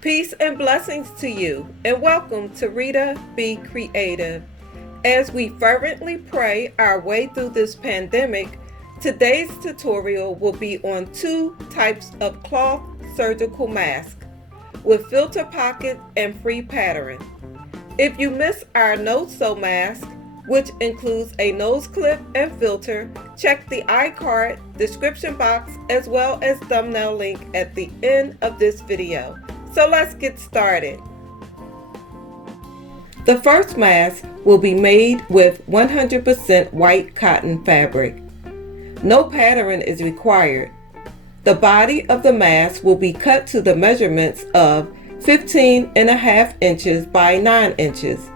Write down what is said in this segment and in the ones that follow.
Peace and blessings to you, and welcome to Rita Be Creative. As we fervently pray our way through this pandemic, today's tutorial will be on two types of cloth surgical mask with filter pocket and free pattern. If you missed our no-sew mask, which includes a nose clip and filter, check the iCard, description box, as well as thumbnail link at the end of this video. So let's get started. The first mask will be made with 100% white cotton fabric. No pattern is required. The body of the mask will be cut to the measurements of 15.5 inches by 9 inches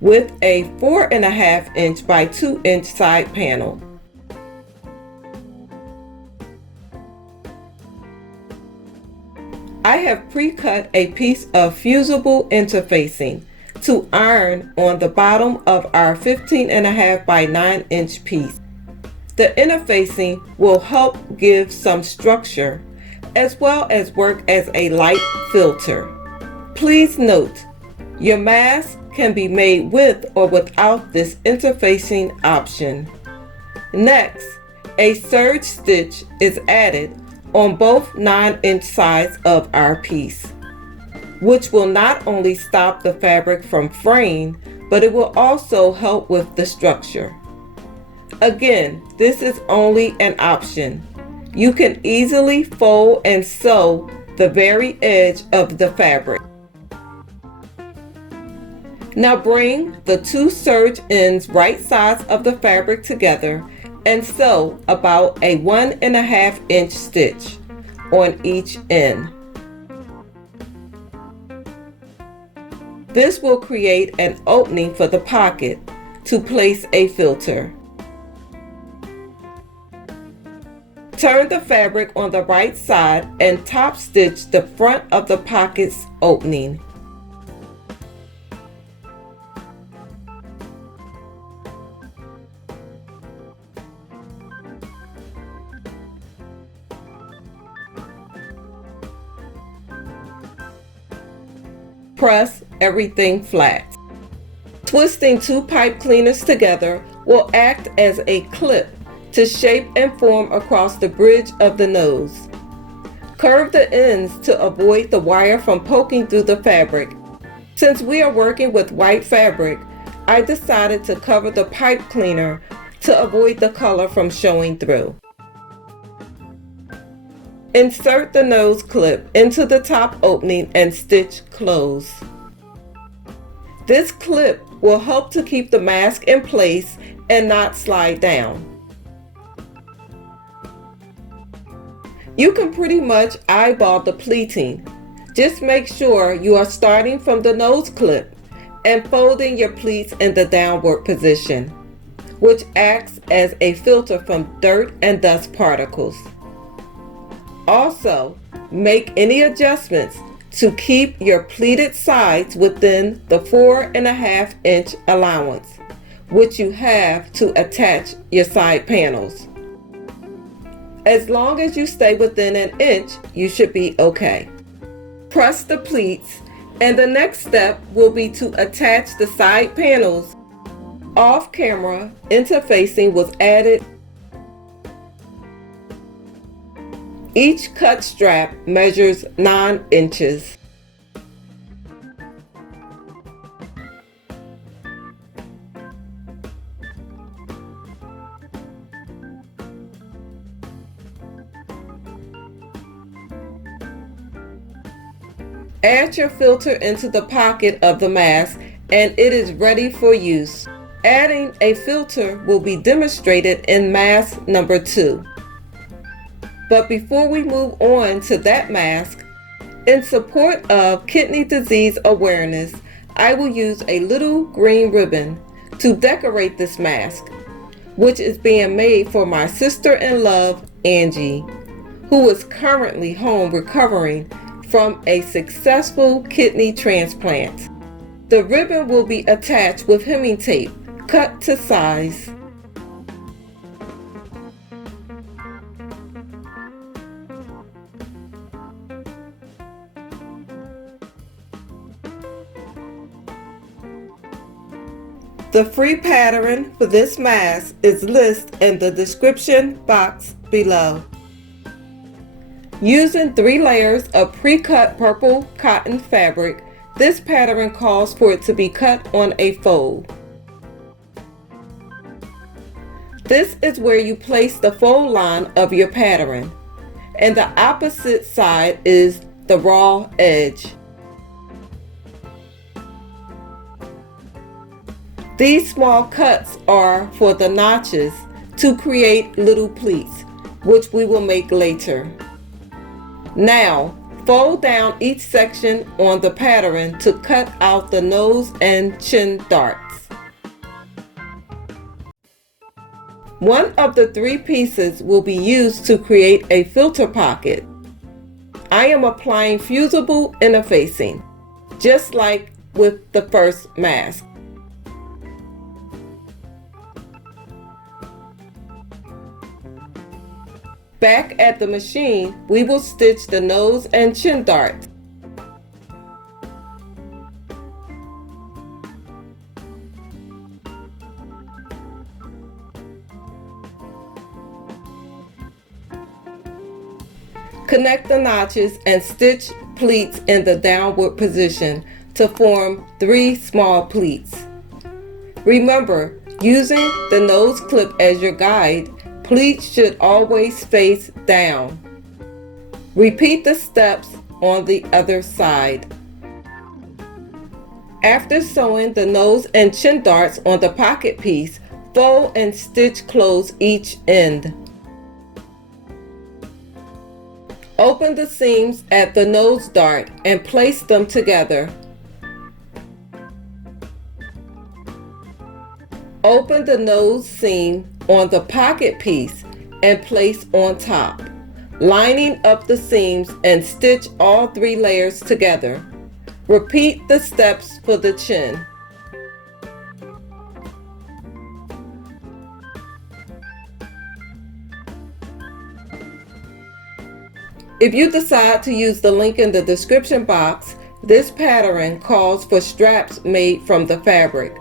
with a 4.5 inch by 2 inch side panel. I have pre-cut a piece of fusible interfacing to iron on the bottom of our 15.5 by 9 inch piece. The interfacing will help give some structure as well as work as a light filter. Please note, your mask can be made with or without this interfacing option. Next, a serge stitch is added on both 9 inch sides of our piece, which will not only stop the fabric from fraying, but it will also help with the structure. Again, this is only an option. You can easily fold and sew the very edge of the fabric. Now bring the two serge ends right sides of the fabric together and sew about a 1.5 inch stitch on each end. This will create an opening for the pocket to place a filter. Turn the fabric on the right side and top stitch the front of the pocket's opening. Press everything flat. Twisting two pipe cleaners together will act as a clip to shape and form across the bridge of the nose. Curve the ends to avoid the wire from poking through the fabric. Since we are working with white fabric, I decided to cover the pipe cleaner to avoid the color from showing through. Insert the nose clip into the top opening and stitch close. This clip will help to keep the mask in place and not slide down. You can pretty much eyeball the pleating. Just make sure you are starting from the nose clip and folding your pleats in the downward position, which acts as a filter from dirt and dust particles. Also, make any adjustments to keep your pleated sides within the 4.5 inch allowance, which you have to attach your side panels. As long as you stay within an inch, you should be okay. Press the pleats, and the next step will be to attach the side panels. Off camera, interfacing was added. Each cut strap measures 9 inches. Add your filter into the pocket of the mask and it is ready for use. Adding a filter will be demonstrated in mask number 2. But before we move on to that mask, in support of kidney disease awareness, I will use a little green ribbon to decorate this mask, which is being made for my sister-in-law, Angie, who is currently home recovering from a successful kidney transplant. The ribbon will be attached with hemming tape, cut to size. The free pattern for this mask is listed in the description box below. Using 3 layers of pre-cut purple cotton fabric, this pattern calls for it to be cut on a fold. This is where you place the fold line of your pattern, and the opposite side is the raw edge. These small cuts are for the notches to create little pleats, which we will make later. Now, fold down each section on the pattern to cut out the nose and chin darts. One of the 3 pieces will be used to create a filter pocket. I am applying fusible interfacing, just like with the first mask. Back at the machine, we will stitch the nose and chin darts. Connect the notches and stitch pleats in the downward position to form 3 small pleats. Remember, using the nose clip as your guide, pleats should always face down. Repeat the steps on the other side. After sewing the nose and chin darts on the pocket piece, fold and stitch close each end. Open the seams at the nose dart and place them together. Open the nose seam on the pocket piece and place on top, lining up the seams, and stitch all 3 layers together. Repeat the steps for the chin. If you decide to use the link in the description box, this pattern calls for straps made from the fabric.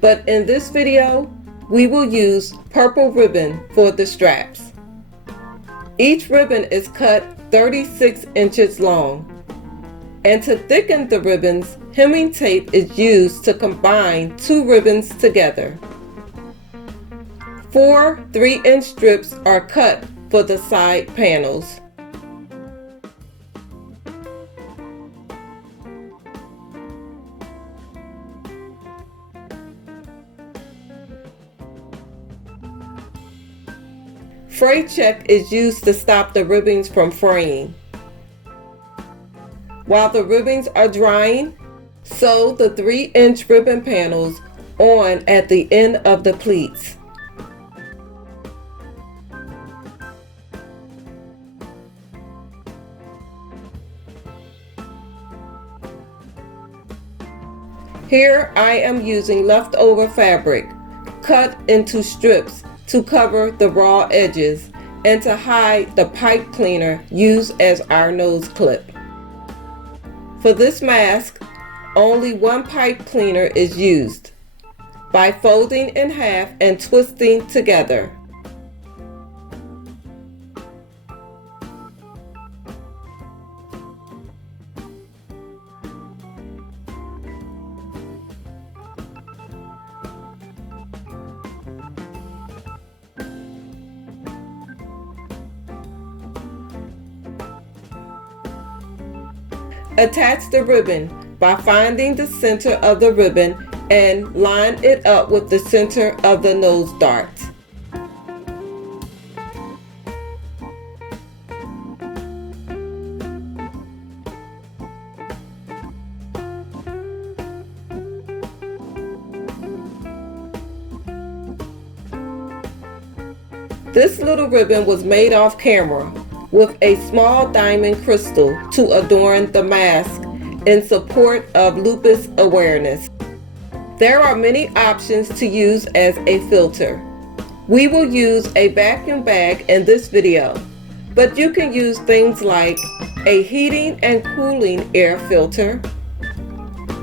But in this video, we will use purple ribbon for the straps. Each ribbon is cut 36 inches long. And to thicken the ribbons, hemming tape is used to combine 2 ribbons together. 4 3-inch strips are cut for the side panels. Fray check is used to stop the ribbons from fraying. While the ribbons are drying, sew the 3-inch ribbon panels on at the end of the pleats. Here I am using leftover fabric cut into strips to cover the raw edges and to hide the pipe cleaner used as our nose clip. For this mask, only 1 pipe cleaner is used by folding in half and twisting together. Attach the ribbon by finding the center of the ribbon and line it up with the center of the nose dart. This little ribbon was made off camera with a small diamond crystal to adorn the mask in support of lupus awareness. There are many options to use as a filter. We will use a vacuum bag in this video, but you can use things like a heating and cooling air filter,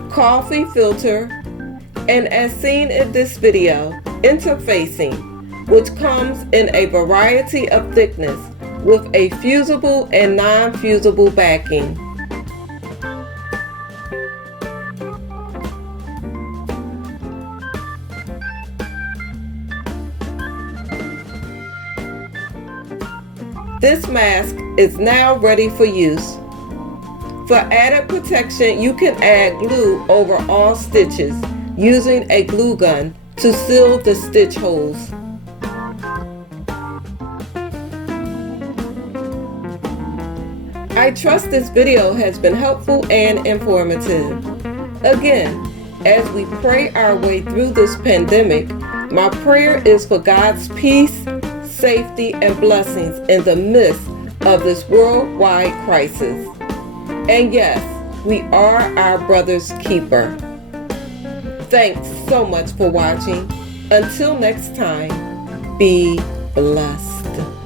coffee filter, And as seen in this video, interfacing, which comes in a variety of thickness with a fusible and non-fusible backing. This mask is now ready for use. For added protection, you can add glue over all stitches using a glue gun to seal the stitch holes. I trust this video has been helpful and informative. Again, as we pray our way through this pandemic, my prayer is for God's peace, safety, and blessings in the midst of this worldwide crisis. And yes, we are our brother's keeper. Thanks so much for watching. Until next time, be blessed.